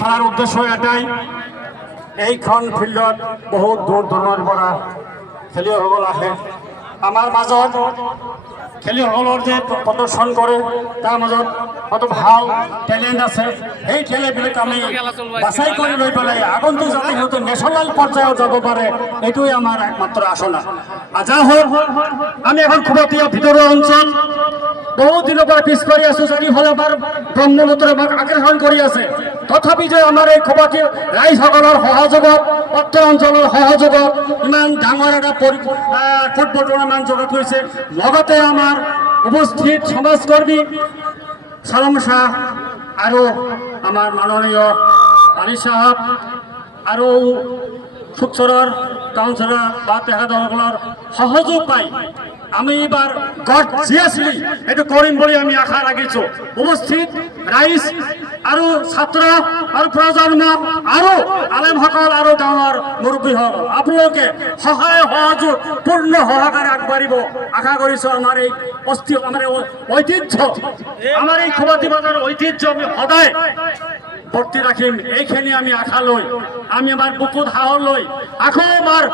খেলাৰ উদ্দেশ্য এটাই এইখন ফিল্ডত বহুত দূৰ দূৰৰ পৰা খেলুৱৈসকল আহে আমাৰ মাজত খেলুৱৈসকলৰ যে প্ৰদৰ্শন কৰে তাৰ মাজত কত ভাল টেলেণ্ট আছে সেই টেলেণ্টবিলাক আমি বাছাই কৰি লৈ পেলাই আগন্তুক যাতে সিহঁতে নেশ্যনেল পৰ্যায়ত যাব পাৰে এইটোৱে আমাৰ একমাত্ৰ আশা যা হোক আমি এখন খুবতীয়া ভিতৰুৱা অঞ্চল বহুত দিনৰ পৰা পিছ পৰি আছো চাৰিওফালে আমাৰ ব্ৰহ্মপুত্ৰে আমাক আকৰ্ষণ কৰি আছে তথাপি যে আমাৰ এই খুবতীয়া ৰাইজসকলৰ সহযোগত উত্তৰ অঞ্চলৰ সহযোগত ইমান ডাঙৰ এটা ফুটবল টুৰ্ণামেণ্ট জগত হৈছে লগতে আমাৰ উপস্থিত সমাজকৰ্মী সালাম শাহ আৰু আমাৰ মাননীয় আলী সাহেব আৰু ফুটচৰৰ কাউন্সিলৰ বা তেখেতসকলৰ সহযোগ পাই আমি এবাৰ গছিয়াছলি এইটো কৰিম বুলি আমি আশা ৰাখিছো উপস্থিত ৰাইজ আৰু ছাত্ৰ আৰু প্ৰজন্ম আৰু আলেমসকল আৰু গাঁৱৰ মুৰব্বীসকল আপোনালোকে সহায় সহযোগ পূৰ্ণ সহকাৰে আগবাঢ়িব আশা কৰিছো আমাৰ এই ঐতিহ্য আমাৰ এই খুবতী বাজাৰৰ ঐতিহ্য আমি সদায় বৰ্তি ৰাখিম এইখিনি আমি আশা লৈ আমি আমাৰ বুকুত সাহস লৈ আকৌ এবাৰ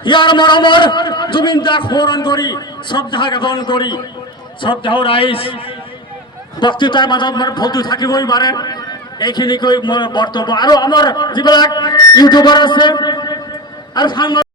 ইয়াৰ মৰমৰ জুবিন দাক সোঁৱৰণ কৰি শ্ৰদ্ধা জ্ঞাপন কৰি শ্ৰদ্ধেয় ৰাইজ বক্তৃতাৰ মাজত মোৰ ভুলটো থাকিবই পাৰে এইখিনি কৈ মই বক্তব্য আৰু আমাৰ যিবিলাক ইউটিউবাৰ আছে আৰু